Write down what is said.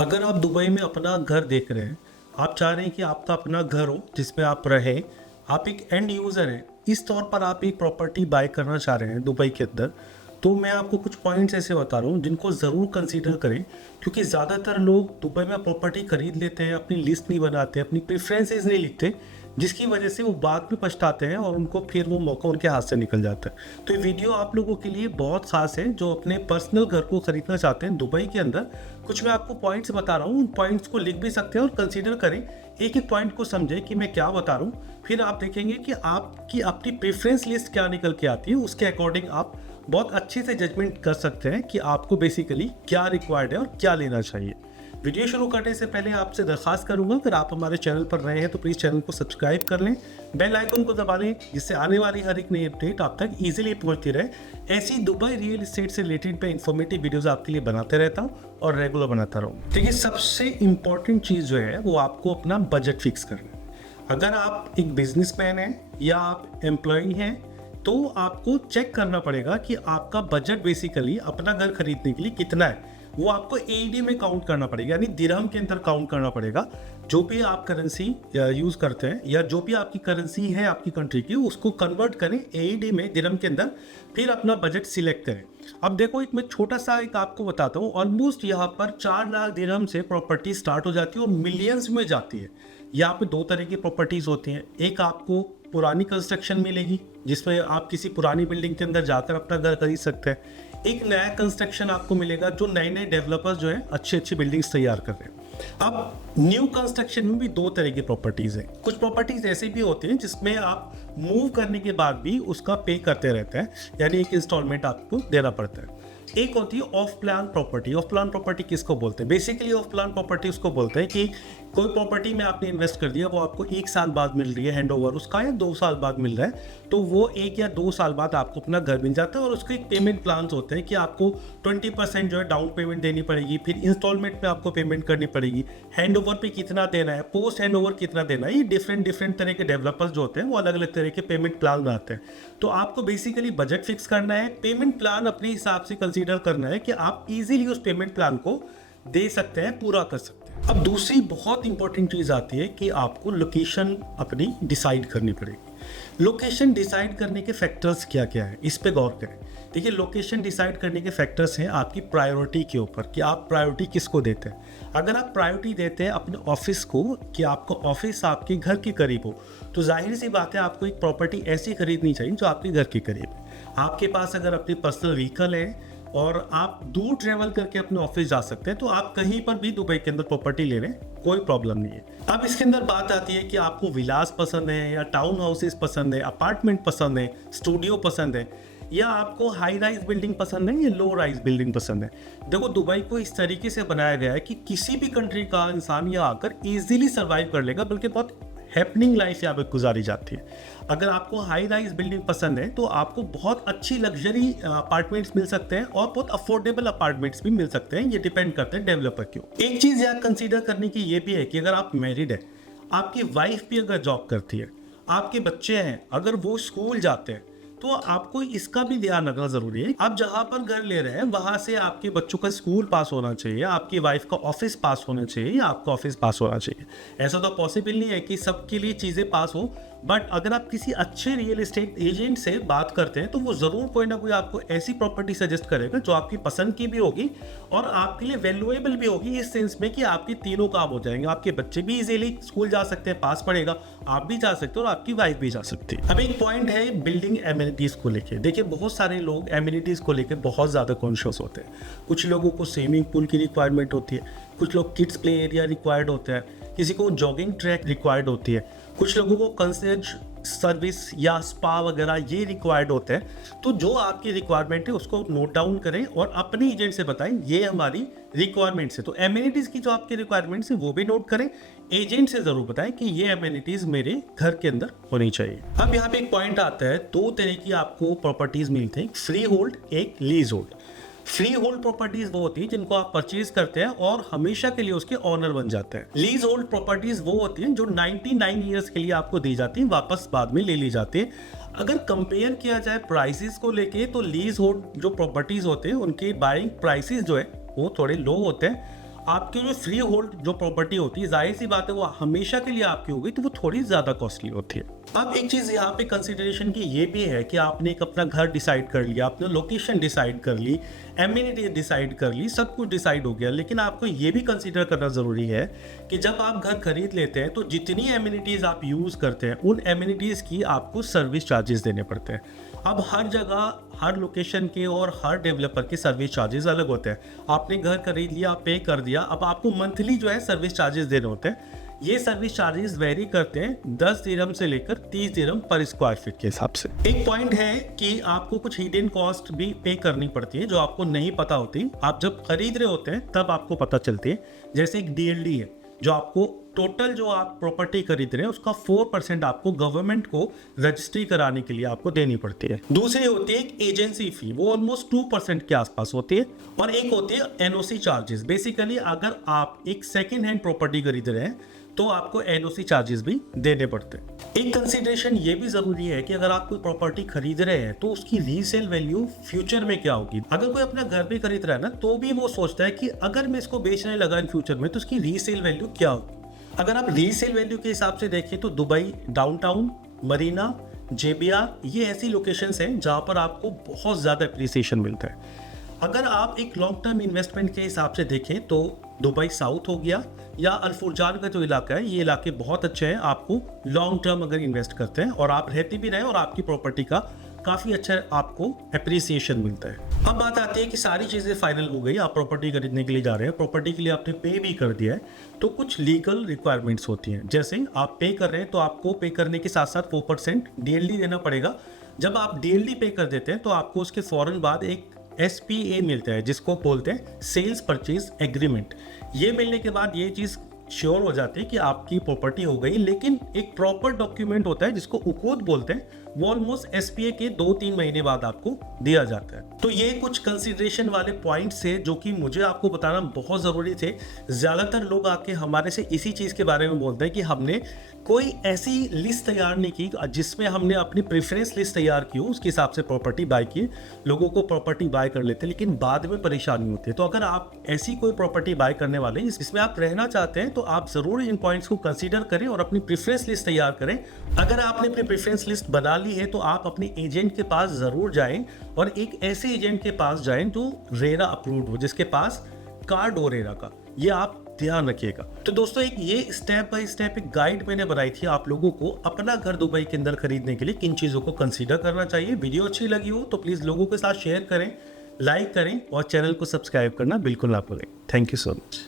अगर आप दुबई में अपना घर देख रहे हैं, आप चाह रहे हैं कि आपका अपना घर हो जिसमें आप रहें, आप एक एंड यूज़र हैं, इस तौर पर आप एक प्रॉपर्टी बाय करना चाह रहे हैं दुबई के अंदर, तो मैं आपको कुछ पॉइंट्स ऐसे बता रहा हूँ जिनको ज़रूर कंसीडर करें। क्योंकि ज़्यादातर लोग दुबई में प्रॉपर्टी खरीद लेते हैं, अपनी लिस्ट नहीं बनाते, अपनी प्रेफरेंसेस नहीं लिखते, जिसकी वजह से वो बाद में पछताते हैं और उनको फिर वो मौका उनके हाथ से निकल जाता है। तो ये वीडियो आप लोगों के लिए बहुत खास है जो अपने पर्सनल घर को खरीदना चाहते हैं दुबई के अंदर। कुछ मैं आपको पॉइंट्स बता रहा हूँ, उन पॉइंट्स को लिख भी सकते हैं और कंसीडर करें, एक एक पॉइंट को समझें कि मैं क्या बता रहा हूँ। फिर आप देखेंगे कि आपकी अपनी प्रेफरेंस लिस्ट क्या निकल के आती है, उसके अकॉर्डिंग आप बहुत अच्छे से जजमेंट कर सकते हैं कि आपको बेसिकली क्या रिक्वायर्ड है और क्या लेना चाहिए। वीडियो शुरू करने से पहले आपसे दरखास्त करूंगा, अगर आप हमारे चैनल पर नए हैं तो प्लीज़ चैनल को सब्सक्राइब कर लें, बेल आइकन को दबा लें, जिससे आने वाली हर एक नई अपडेट आप तक इजीली पहुंचती रहे। ऐसी दुबई रियल एस्टेट से रिलेटेड मैं इन्फॉर्मेटिव वीडियोस आपके लिए बनाते रहता हूं और रेगुलर बनाता रहूँ। देखिए, सबसे इंपॉर्टेंट चीज़ जो है वो आपको अपना बजट फिक्स करना है। अगर आप एक बिजनेसमैन हैं या आप एम्प्लॉय हैं तो आपको चेक करना पड़ेगा कि आपका बजट बेसिकली अपना घर खरीदने के लिए कितना है। वो आपको एईडी में काउंट करना पड़ेगा, यानी दिरहम के अंदर काउंट करना पड़ेगा। जो भी आप करेंसी यूज़ करते हैं या जो भी आपकी करेंसी है आपकी कंट्री की, उसको कन्वर्ट करें एईडी में, दिरहम के अंदर, फिर अपना बजट सिलेक्ट करें। अब देखो, एक मैं छोटा सा एक आपको बताता हूँ। ऑलमोस्ट यहाँ पर 4 लाख दिरहम से प्रॉपर्टी स्टार्ट हो जाती है और मिलियंस में जाती है। यहाँ पे 2 तरह की प्रॉपर्टीज़ होती हैं। एक आपको पुरानी कंस्ट्रक्शन मिलेगी जिसमें आप किसी पुरानी बिल्डिंग के अंदर जाकर अपना घर खरीद सकते हैं। एक नया कंस्ट्रक्शन आपको मिलेगा जो नए नए डेवलपर्स जो है अच्छी अच्छी बिल्डिंग्स तैयार कर रहे हैं। अब न्यू कंस्ट्रक्शन में भी 2 तरह की प्रॉपर्टीज़ हैं। कुछ प्रॉपर्टीज़ ऐसे भी होती हैं जिसमें आप मूव करने के बाद भी उसका पे करते रहते हैं, यानी एक इंस्टॉलमेंट आपको देना पड़ता है। एक होती है of plan property. Of plan property किसको बोलते हैं? बेसिकली ऑफ प्लान प्रॉपर्टी उसको बोलते हैं कि कोई प्रॉपर्टी में आपने इन्वेस्ट कर दिया, वो आपको 1 साल बाद मिल रही है हैंड ओवर उसका, या 2 साल बाद मिल रहा है, तो वो 1 या 2 साल बाद आपको अपना घर मिल जाता है। और उसके एक पेमेंट प्लान्स होते हैं कि आपको 20% जो है डाउन पेमेंट देनी पड़ेगी, फिर इंस्टॉलमेंट में आपको पेमेंट करनी पड़ेगी, हैंड ओवर पे कितना देना है, पोस्ट हैंड ओवर कितना देना है। ये डिफरेंट तरह के डेवलपर्स जो होते हैं वो अलग अलग तरह के पेमेंट प्लान बनाते हैं। तो आपको बेसिकली बजट फिक्स करना है, पेमेंट प्लान अपने हिसाब से कंसीडर करना है कि आप इजीली उस पेमेंट प्लान को दे सकते हैं, पूरा कर सकते हैं। अब दूसरी बहुत इंपॉर्टेंट चीज़ आती है कि आपको लोकेशन अपनी डिसाइड करनी पड़ेगी। लोकेशन डिसाइड करने के फैक्टर्स क्या क्या है, इस पे गौर करें। देखिए, लोकेशन डिसाइड करने के फैक्टर्स हैं आपकी प्रायोरिटी के ऊपर, कि आप प्रायोरिटी किसको देते हैं। अगर आप प्रायोरिटी देते हैं अपने ऑफिस को, कि आपको ऑफिस आपके घर के करीब हो, तो जाहिर सी बात है आपको एक प्रॉपर्टी ऐसी खरीदनी चाहिए जो आपके घर के करीब है। आपके पास अगर अपनी पर्सनल व्हीकल है और आप दूर ट्रेवल करके अपने ऑफिस जा सकते हैं, तो आप कहीं पर भी दुबई के अंदर प्रॉपर्टी ले लें, कोई प्रॉब्लम नहीं है। अब इसके अंदर बात आती है कि आपको विलास पसंद है या टाउन हाउसेस पसंद है, अपार्टमेंट पसंद है, स्टूडियो पसंद है, या आपको हाई राइज बिल्डिंग पसंद है या लो राइज बिल्डिंग पसंद है। देखो, दुबई को इस तरीके से बनाया गया है कि किसी भी कंट्री का इंसान यहाँ आकर इजीली सर्वाइव कर लेगा, बल्कि बहुत हैपनिंग लाइफ यहाँ पे गुजारी जाती है। अगर आपको हाई राइज बिल्डिंग पसंद है तो आपको बहुत अच्छी लग्जरी अपार्टमेंट्स मिल सकते हैं और बहुत अफोर्डेबल अपार्टमेंट्स भी मिल सकते हैं। ये डिपेंड करते हैं डेवलपर के ऊपर। एक चीज़ यहाँ कंसीडर करने की ये भी है कि अगर आप मैरिड है, आपकी वाइफ भी अगर जॉब करती है, आपके बच्चे हैं, अगर वो स्कूल जाते हैं, तो आपको इसका भी ध्यान रखना जरूरी है। आप जहाँ पर घर ले रहे हैं वहां से आपके बच्चों का स्कूल पास होना चाहिए, आपकी वाइफ का ऑफिस पास होना चाहिए, या आपका ऑफिस पास होना चाहिए। ऐसा तो पॉसिबल नहीं है कि सबके लिए चीज़ें पास हो, बट अगर आप किसी अच्छे रियल एस्टेट एजेंट से बात करते हैं तो वो ज़रूर कोई ना कोई आपको ऐसी प्रॉपर्टी सजेस्ट करेगा जो आपकी पसंद की भी होगी और आपके लिए वैल्यूएबल भी होगी, इस सेंस में कि आपके तीनों काम हो जाएंगे। आपके बच्चे भी इजीली स्कूल जा सकते हैं, पास पड़ेगा, आप भी जा सकते हो और आपकी वाइफ भी जा सकती है। अब एक पॉइंट है बिल्डिंग एमिनिटीज़ को लेकर। देखिए, बहुत सारे लोग एमिनिटीज़ को लेकर बहुत ज़्यादा कॉन्शियस होते हैं। कुछ लोगों को स्विमिंग पूल की रिक्वायरमेंट होती है, कुछ लोग किड्स प्ले एरिया रिक्वायर्ड होता है, किसी को जॉगिंग ट्रैक रिक्वायर्ड होती है, कुछ लोगों को कंसर्ज सर्विस या स्पा वगैरह ये रिक्वायर्ड होते हैं। तो जो आपकी रिक्वायरमेंट है उसको नोट डाउन करें और अपने एजेंट से बताएं ये हमारी रिक्वायरमेंट्स है। तो एमिनिटीज़ की जो आपकी रिक्वायरमेंट्स है वो भी नोट करें, एजेंट से ज़रूर बताएं कि ये एमिनिटीज़ मेरे घर के अंदर होनी चाहिए। अब यहाँ पे एक पॉइंट आता है, 2 तरह की आपको प्रॉपर्टीज़ मिलती हैं, फ्री होल्ड, एक lease hold. Free hold properties वो होती है जिनको आप परचेज करते हैं और हमेशा के लिए उसके ऑनर बन जाते हैं। लीज होल्ड प्रॉपर्टीज वो होती हैं जो 99 ईयर्स के लिए आपको दी जाती हैं, वापस बाद में ले ली जाती है। अगर कंपेयर किया जाए प्राइसेस को लेके, तो लीज होल्ड जो प्रॉपर्टीज होते हैं उनके बाइंग प्राइसेस जो है वो थोड़े लो होते हैं। आपकी जो फ्री होल्ड जो प्रॉपर्टी होती है, जाहिर सी बात है वो हमेशा के लिए आपकी होगी, तो वो थोड़ी ज़्यादा कॉस्टली होती है। अब एक चीज़ यहाँ पे कंसिडरेशन की ये भी है कि आपने एक अपना घर डिसाइड कर लिया, आपने लोकेशन डिसाइड कर ली, एमिनिटी डिसाइड कर ली, सब कुछ डिसाइड हो गया, लेकिन आपको ये भी कंसिडर करना ज़रूरी है कि जब आप घर खरीद लेते हैं तो जितनी एमिनिटीज़ आप यूज़ करते हैं उन एमिनिटीज़ की आपको सर्विस चार्जेस देने पड़ते हैं। अब हर जगह, हर लोकेशन के और हर डेवलपर के सर्विस चार्जेस अलग होते हैं। आपने घर खरीद लिया, पे कर दिया, अब आपको मंथली जो है सर्विस चार्जेस देने होते हैं। ये सर्विस चार्जेस वेरी करते हैं 10 दिरहम से लेकर 30 दिरहम पर स्क्वायर फीट के हिसाब से। एक पॉइंट है कि आपको कुछ हिडन कॉस्ट भी पे करनी पड़ती है जो आपको नहीं पता होती, आप जब खरीद रहे होते हैं तब आपको पता चलती है। जैसे एक DLD है जो आपको टोटल जो आप प्रॉपर्टी खरीद रहे हैं उसका 4% आपको गवर्नमेंट को रजिस्ट्री कराने के लिए आपको देनी पड़ती है। दूसरी होती है एक एजेंसी फी, वो ऑलमोस्ट 2% के आसपास होती है। और एक होती है NOC चार्जेस। बेसिकली अगर आप एक सेकेंड हैंड प्रॉपर्टी खरीद रहे हैं तो आपको NOC चार्जेस भी देने पड़ते हैं। एक कंसीडरेशन ये भी जरूरी है कि अगर आप कोई प्रॉपर्टी खरीद रहे हैं तो उसकी रीसेल वैल्यू फ्यूचर में क्या होगी। अगर कोई अपना घर भी खरीद रहा है ना, तो भी वो सोचता है कि अगर मैं इसको बेचने लगा इन फ्यूचर में तो उसकी रीसेल वैल्यू क्या होगी। अगर आप रीसेल वैल्यू के हिसाब से देखें तो दुबई, डाउनटाउन, मरीना, JBR, ये ऐसी लोकेशंस हैं जहां पर आपको बहुत ज़्यादा अप्रिसिएशन मिलता है। अगर आप एक लॉन्ग टर्म इन्वेस्टमेंट के हिसाब से देखें तो दुबई साउथ हो गया या अल-फुरजान का जो इलाका है, ये इलाके बहुत अच्छे हैं आपको लॉन्ग टर्म अगर इन्वेस्ट करते हैं और आप रहते भी रहे और आपकी प्रॉपर्टी का काफ़ी अच्छा आपको अप्रिसिएशन मिलता है। अब बात आती है कि सारी चीज़ें फाइनल हो गई, आप प्रॉपर्टी खरीदने के लिए जा रहे हैं, प्रॉपर्टी के लिए आपने पे भी कर दिया है, तो कुछ लीगल रिक्वायरमेंट्स होती हैं। जैसे आप पे कर रहे हैं तो आपको पे करने के साथ साथ 4% DLD देना पड़ेगा। जब आप DLD पे कर देते हैं तो आपको उसके फ़ौरन बाद एक SPA मिलता है जिसको बोलते हैं सेल्स परचेज एग्रीमेंट। ये मिलने के बाद ये चीज़ श्योर हो जाती है कि आपकी प्रॉपर्टी हो गई, लेकिन एक प्रॉपर डॉक्यूमेंट होता है जिसको उकूद बोलते हैं, वो ऑलमोस्ट SPA के 2-3 महीने बाद आपको दिया जाता है। तो ये कुछ कंसिडरेशन वाले पॉइंट्स थे जो कि मुझे आपको बताना बहुत ज़रूरी थे। ज़्यादातर लोग आके हमारे से इसी चीज़ के बारे में बोलते हैं कि हमने कोई ऐसी लिस्ट तैयार नहीं की जिसमें हमने अपनी प्रेफरेंस लिस्ट तैयार की हो, उसके हिसाब से प्रॉपर्टी बाय की। लोगों को प्रॉपर्टी बाय कर लेते हैं लेकिन बाद में परेशानी होती है। तो अगर आप ऐसी कोई प्रॉपर्टी बाय करने वाले हैं जिसमें आप रहना चाहते हैं तो आप ज़रूर इन पॉइंट्स को कंसीडर करें और अपनी प्रेफरेंस लिस्ट तैयार करें। अगर आपने अपनी प्रेफरेंस लिस्ट बना ली है तो आप अपने एजेंट के पास ज़रूर जाएं और एक ऐसे एजेंट के पास जाएं जो रेरा अप्रूव्ड हो, जिसके पास कार्ड हो रेरा का, ये आप ध्यान रखिएगा। तो दोस्तों एक ये स्टेप बाय स्टेप एक गाइड मैंने बनाई थी आप लोगों को अपना घर दुबई के अंदर खरीदने के लिए किन चीज़ों को कंसीडर करना चाहिए। वीडियो अच्छी लगी हो तो प्लीज़ लोगों के साथ शेयर करें, लाइक करें और चैनल को सब्सक्राइब करना बिल्कुल ना भूलें। Thank you so much.